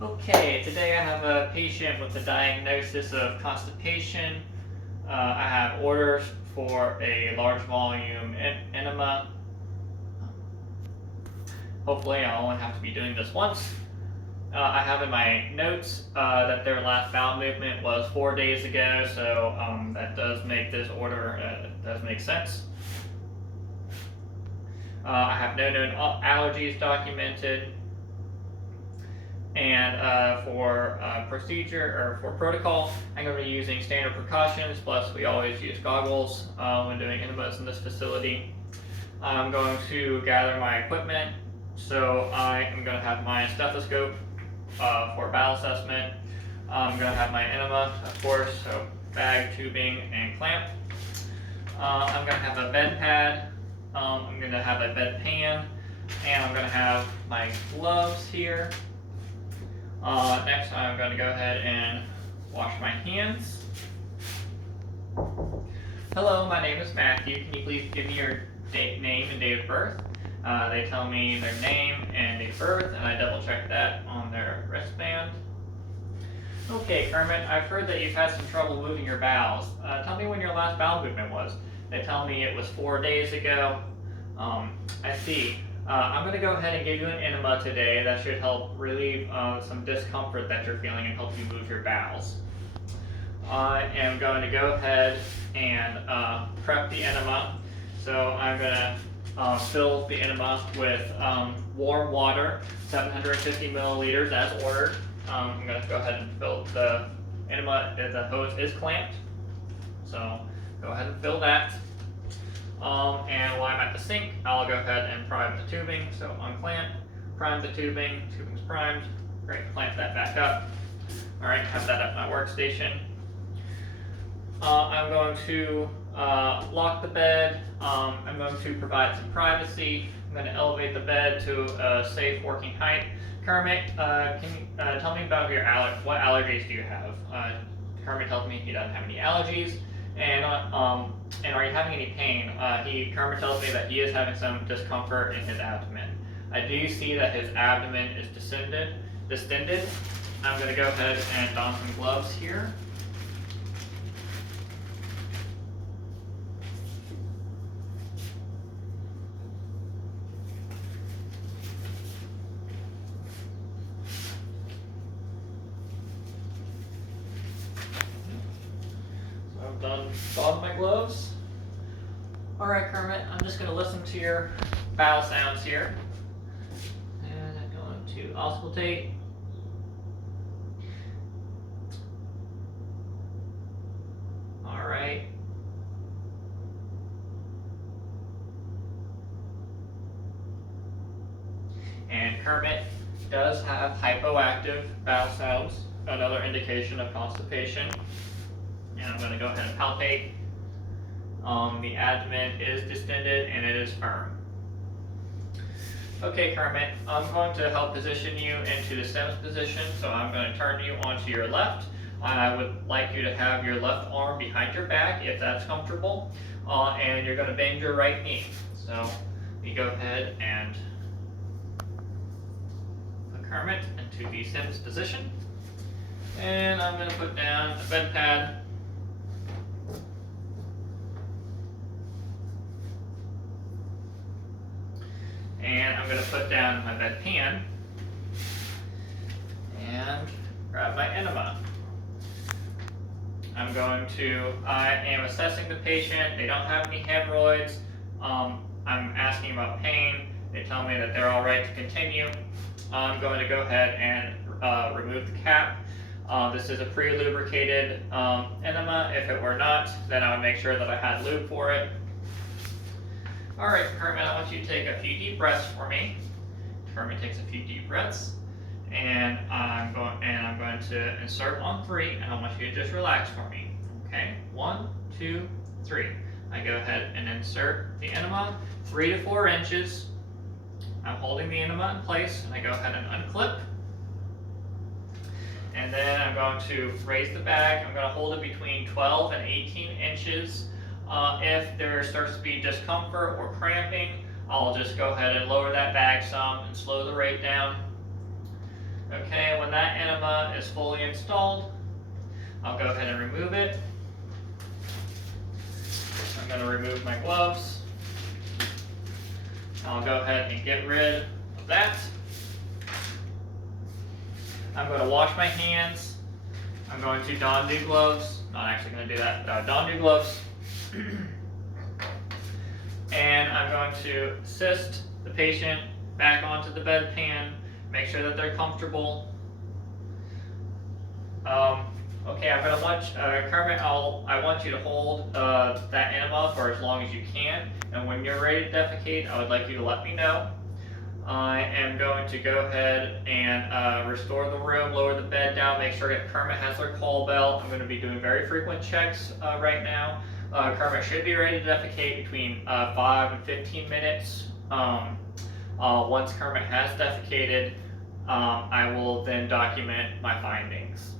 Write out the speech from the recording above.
Okay, today I have a patient with a diagnosis of constipation. I have orders for a large volume enema. Hopefully I'll only have to be doing this once. I have in my notes that their last bowel movement was 4 days ago, so that does make this order, does make sense. I have no known allergies documented. And for procedure or for protocol, I'm going to be using standard precautions, plus we always use goggles when doing enemas in this facility. I'm going to gather my equipment, so I am going to have my stethoscope for bowel assessment. I'm going to have my enema, of course, so bag, tubing, and clamp. I'm going to have a bed pad. I'm going to have a bed pan, and I'm going to have my gloves here. Next, I'm going to go ahead and wash my hands. Hello, my name is Matthew. Can you please give me your name and date of birth? They tell me their name and date of birth, and I double check that on their wristband. Okay, Kermit, I've heard that you've had some trouble moving your bowels. Tell me when your last bowel movement was. They tell me it was 4 days ago. I see. I'm going to go ahead and give you an enema today that should help relieve some discomfort that you're feeling and help you move your bowels. I am going to go ahead and prep the enema. So I'm going to fill the enema with warm water, 750 milliliters as ordered. I'm going to go ahead and fill the enema. The hose is clamped, so go ahead and fill that. And while I'm at the sink, I'll go ahead and prime the tubing. So unclamp, prime the tubing, tubing's primed. Great, clamp that back up. All right, have that at my workstation. I'm going to lock the bed. I'm going to provide some privacy. I'm going to elevate the bed to a safe working height. Kermit, can you tell me about your what allergies do you have? Kermit tells me he doesn't have any allergies. And are you having any pain? Kermit tells me that he is having some discomfort in his abdomen. I do see that his abdomen is distended. I'm going to go ahead and don some gloves here. Donned my gloves. Alright, Kermit, I'm just going to listen to your bowel sounds here. And I'm going to auscultate. Alright. And Kermit does have hypoactive bowel sounds, another indication of constipation. And I'm going to go ahead and palpate. The abdomen is distended and it is firm. Okay, Kermit, I'm going to help position you into the Sims position, so I'm going to turn you onto your left. I would like you to have your left arm behind your back, if that's comfortable, and you're going to bend your right knee. So you go ahead and put Kermit into the Sims position. And I'm going to put down a bed pad. And I'm going to put down my bed pan and grab my enema. I am assessing the patient. They don't have any hemorrhoids. I'm asking about pain. They tell me that they're all right to continue. I'm going to go ahead and remove the cap. This is a pre-lubricated enema. If it were not, then I would make sure that I had lube for it. Alright, Kermit, I want you to take a few deep breaths for me. Kermit takes a few deep breaths, and I'm going to insert on 3, and I want you to just relax for me. Okay, 1, 2, 3. I go ahead and insert the enema 3 to 4 inches. I'm holding the enema in place, and I go ahead and unclip. And then I'm going to raise the bag. I'm going to hold it between 12 and 18 inches. If there starts to be discomfort or cramping, I'll just go ahead and lower that bag some and slow the rate down. Okay, when that enema is fully installed. I'll go ahead and remove it. I'm going to remove my gloves. I'll go ahead and get rid of that. I'm going to wash my hands. I'm going to don new gloves. Not actually going to do that, but don new gloves. And I'm going to assist the patient back onto the bedpan, make sure that they're comfortable. Okay, I'm gonna want Kermit. I want you to hold that enema for as long as you can, and when you're ready to defecate, I would like you to let me know. I am going to go ahead and restore the room, lower the bed down, make sure that Kermit has their call bell. I'm going to be doing very frequent checks right now. Kermit should be ready to defecate between 5 and 15 minutes. Once Kermit has defecated, I will then document my findings.